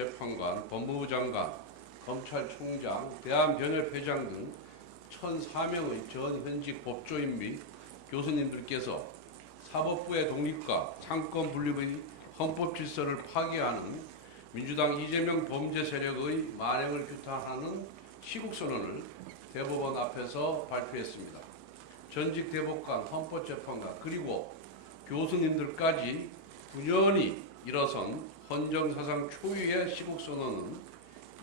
헌법재판관, 법무부 장관, 검찰총장, 대한변협회장 등 1,004명의 전 현직 법조인 및 교수님들께서 사법부의 독립과 상권 분립의 헌법 질서를 파괴하는 민주당 이재명 범죄 세력의 만행을 규탄하는 시국선언을 대법원 앞에서 발표했습니다. 전직 대법관, 헌법재판관 그리고 교수님들까지 9년이 일어선 헌정사상 초유의 시국선언은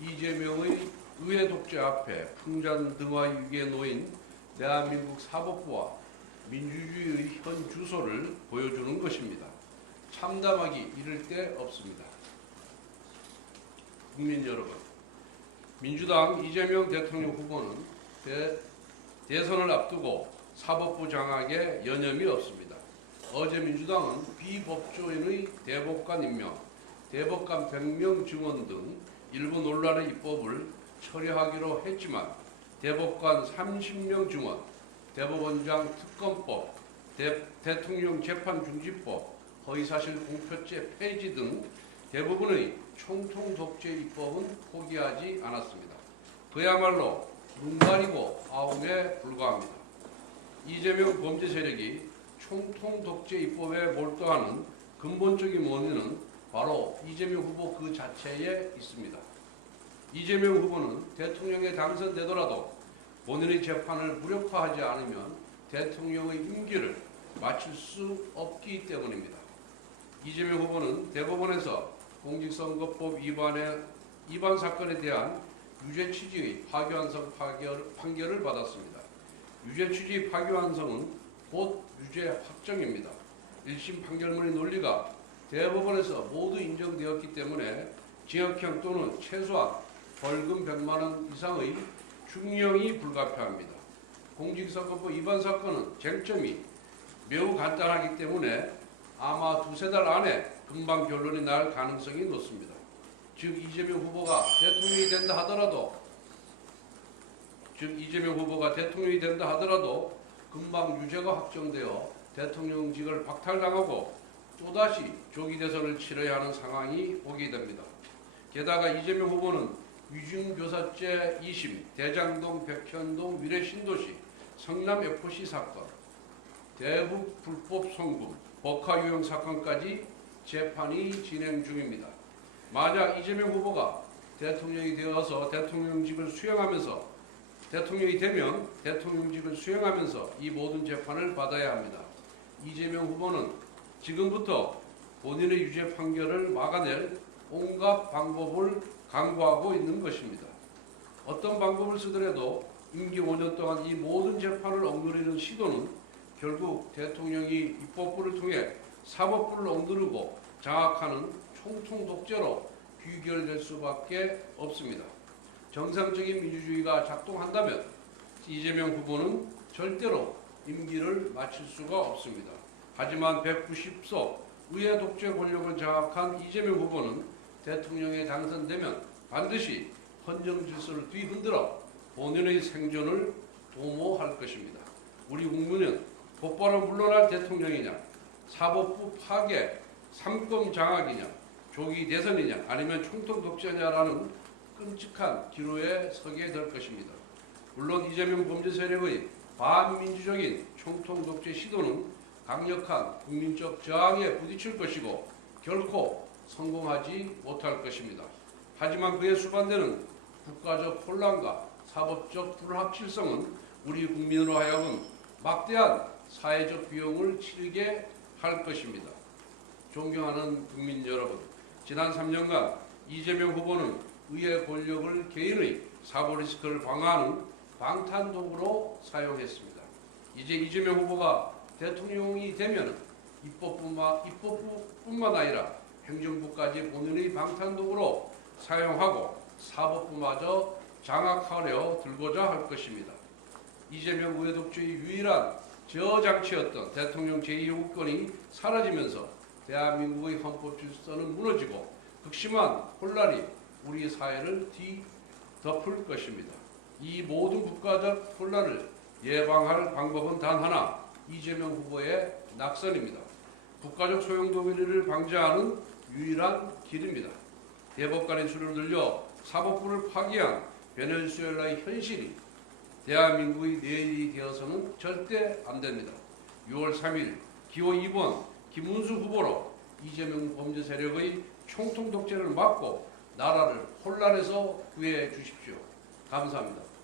이재명의 의회 독재 앞에 풍잔등화 위기에 놓인 대한민국 사법부와 민주주의의 현 주소를 보여주는 것입니다. 참담하기 이를 데 없습니다. 국민 여러분, 민주당 이재명 대통령 후보는 대선을 앞두고 사법부 장악에 여념이 없습니다. 어제 민주당은 비법조인의 대법관 임명, 대법관 100명 증언 등 일부 논란의 입법을 처리하기로 했지만 대법관 30명 증언, 대법원장 특검법, 대통령 재판중지법, 허위사실 공표죄 폐지 등 대부분의 총통 독재 입법은 포기하지 않았습니다. 그야말로 눈 가리고 아웅에 불과합니다. 이재명 범죄 세력이 총통 독재 입법에 몰두하는 근본적인 원인은 바로 이재명 후보 그 자체에 있습니다. 이재명 후보는 대통령에 당선되더라도 본인의 재판을 무력화하지 않으면 대통령의 임기를 마칠 수 없기 때문입니다. 이재명 후보는 대법원에서 공직선거법 위반 사건에 대한 유죄 취지의 파기환송 판결을 받았습니다. 유죄 취지 파기환송은 곧 유죄 확정입니다. 1심 판결문의 논리가 대법원에서 모두 인정되었기 때문에 징역형 또는 최소한 벌금 100만 원 이상의 중형이 불가피합니다. 공직선거법 위반 사건은 쟁점이 매우 간단하기 때문에 아마 두세 달 안에 금방 결론이 날 가능성이 높습니다. 즉 이재명 후보가 대통령이 된다 하더라도 금방 유죄가 확정되어 대통령직을 박탈당하고 또다시 조기 대선을 치러야 하는 상황이 오게 됩니다. 게다가 이재명 후보는 위중교사죄 2심, 대장동, 백현동, 미래신도시, 성남FC 사건, 대북 불법 송금, 법화유형 사건까지 재판이 진행 중입니다. 만약 이재명 후보가 대통령이 되어서 대통령직을 수행하면서 이 모든 재판을 받아야 합니다. 이재명 후보는 지금부터 본인의 유죄 판결을 막아낼 온갖 방법을 강구하고 있는 것입니다. 어떤 방법을 쓰더라도 임기 5년 동안 이 모든 재판을 억누르는 시도는 결국 대통령이 입법부를 통해 사법부를 억누르고 장악하는 총통 독재로 귀결될 수밖에 없습니다. 정상적인 민주주의가 작동한다면 이재명 후보는 절대로 임기를 마칠 수가 없습니다. 하지만 190석 의회 독재 권력을 장악한 이재명 후보는 대통령에 당선되면 반드시 헌정 질서를 뒤흔들어 본인의 생존을 도모할 것입니다. 우리 국민은 곧바로 물러날 대통령이냐, 사법부 파괴, 삼권 장악이냐, 조기 대선이냐, 아니면 총통 독재냐라는 끔찍한 기로에 서게 될 것입니다. 물론 이재명 범죄 세력의 반민주적인 총통 독재 시도는 강력한 국민적 저항에 부딪힐 것이고 결코 성공하지 못할 것입니다. 하지만 그에 수반되는 국가적 혼란과 사법적 불확실성은 우리 국민으로 하여금 막대한 사회적 비용을 치르게 할 것입니다. 존경하는 국민 여러분, 지난 3년간 이재명 후보는 의회 권력을 개인의 사고 리스크를 방어하는 방탄도구로 사용했습니다. 이제 이재명 후보가 대통령이 되면 입법부뿐만 아니라 행정부까지 본인의 방탄도구로 사용하고 사법부마저 장악하려 들고자 할 것입니다. 이재명 의회 독재의 유일한 저장치였던 대통령 제2호권이 사라지면서 대한민국의 헌법 질서는 무너지고 극심한 혼란이 우리 사회를 뒤덮을 것입니다. 이 모든 국가적 혼란을 예방할 방법은 단 하나, 이재명 후보의 낙선입니다. 국가적 소용돌이를 방지하는 유일한 길입니다. 대법관의 수를 늘려 사법부를 파기한 베네수엘라의 현실이 대한민국의 내일이 되어서는 절대 안 됩니다. 6월 3일 기호 2번 김문수 후보로 이재명 범죄 세력의 총통 독재를 막고 나라를 혼란에서 구해 주십시오. 감사합니다.